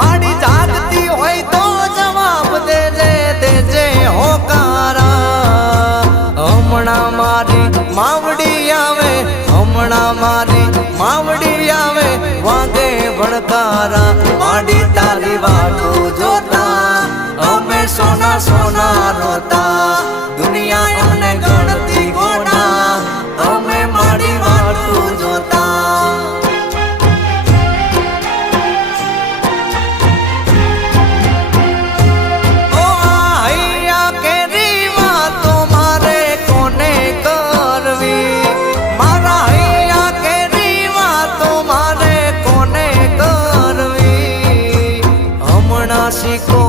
માડી જાગતી હોય તો જવાબ દેજે હોકારા હમણાં મારી માવડી આવે હમણાં મારી માવડી આવે વાગે ભડકારા માડી તારી વાટું જોતા અમે સોના સોના રોતા દુનિયા અમને ગણતી ગોડા અમે માડી વાટું જોતા Chico